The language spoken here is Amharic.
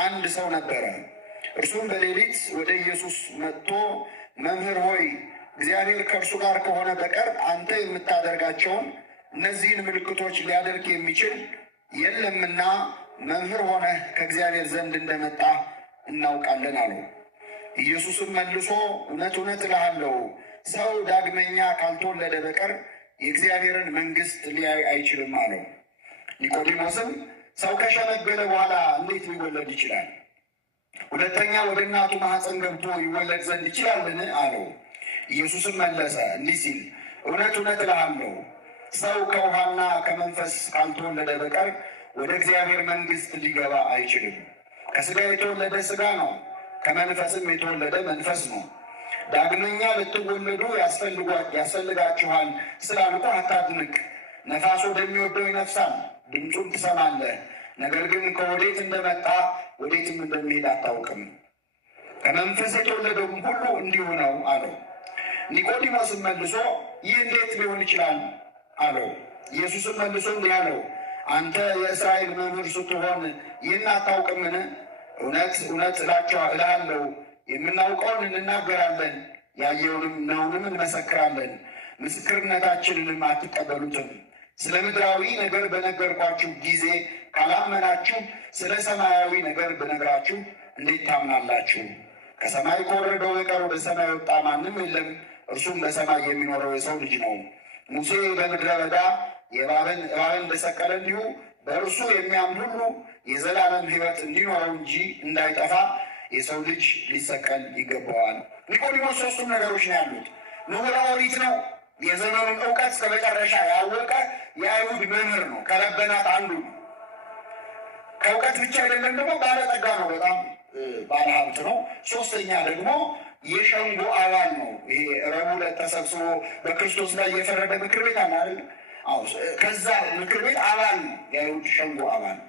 አንድ ሰው ነበረ። እርሱም በሌሊት ወደ ኢየሱስ መጥቶ መምህር ሆይ እግዚአብሔር ከእርሱ ጋር ከሆነ በቀር አንተ የምታደርጋቸውን እነዚህን ምልክቶች ሊያደርግ የሚችል የለምና መምህር ሆነህ ከእግዚአብሔር ዘንድ እንደመጣ እናውቃለን አለው። ኢየሱስም መልሶ እውነት እውነት እልሃለሁ ሰው ዳግመኛ ካልተወለደ በቀር የእግዚአብሔርን መንግሥት ሊያይ አይችልም አለው። ኒቆዲሞስም ሰው ከሸመገለ በኋላ እንዴት ሊወለድ ይችላል? ሁለተኛ ወደ እናቱ ማኅፀን ገብቶ ይወለድ ዘንድ ይችላልን? አለው። ኢየሱስም መለሰ እንዲህ ሲል እውነት እውነት እልሃለሁ ሰው ከውሃና ከመንፈስ ካልተወለደ በቀር ወደ እግዚአብሔር መንግሥት ሊገባ አይችልም። ከሥጋ የተወለደ ሥጋ ነው፣ ከመንፈስም የተወለደ መንፈስ ነው። ዳግመኛ ልትወለዱ ያስፈልጋችኋል ስላልኩህ አታድንቅ። ነፋስ ወደሚወደው ይነፍሳል፣ ድምፁን ትሰማለህ፣ ነገር ግን ከወዴት እንደመጣ ወዴትም እንደሚሄድ አታውቅም። ከመንፈስ የተወለደውም ሁሉ እንዲሁ ነው አለው። ኒቆዲሞስም መልሶ ይህ እንዴት ሊሆን ይችላል አለው። ኢየሱስም መልሶ እንዲህ አለው፣ አንተ የእስራኤል መምህር ስትሆን ይህን አታውቅምን? እውነት እውነት እልሃለሁ የምናውቀውን እንናገራለን፣ ያየውንም ነውንም እንመሰክራለን፣ ምስክርነታችንንም አትቀበሉትም። ስለ ምድራዊ ነገር በነገርኳችሁ ጊዜ ካላመናችሁ ስለ ሰማያዊ ነገር ብነግራችሁ እንዴት ታምናላችሁ? ከሰማይ ከወረደው በቀር ወደ ሰማይ የወጣ ማንም የለም፣ እርሱም በሰማይ የሚኖረው የሰው ልጅ ነው። ሙሴ በምድረ በዳ እባብን እንደሰቀለ እንዲሁ በእርሱ የሚያምን ሁሉ የዘላለም ሕይወት እንዲኖረው እንጂ እንዳይጠፋ የሰው ልጅ ሊሰቀል ይገባዋል። ኒቆዲሞስ ሶስቱም ነገሮች ነው ያሉት። ምሁረ ኦሪት ነው፣ የዘመኑን እውቀት እስከ መጨረሻ ያወቀ የአይሁድ መምህር ነው። ከለበናት አንዱ ነው። ከእውቀት ብቻ አይደለም ደግሞ ባለጠጋ ነው፣ በጣም ባለሀብት ነው። ሶስተኛ ደግሞ የሸንጎ አባል ነው። ይሄ ረቡዕ ዕለት ተሰብስቦ በክርስቶስ ላይ የፈረደ ምክር ቤት አለ አይደል? ከዛ ምክር ቤት አባል ነው፣ የአይሁድ ሸንጎ አባል ነው።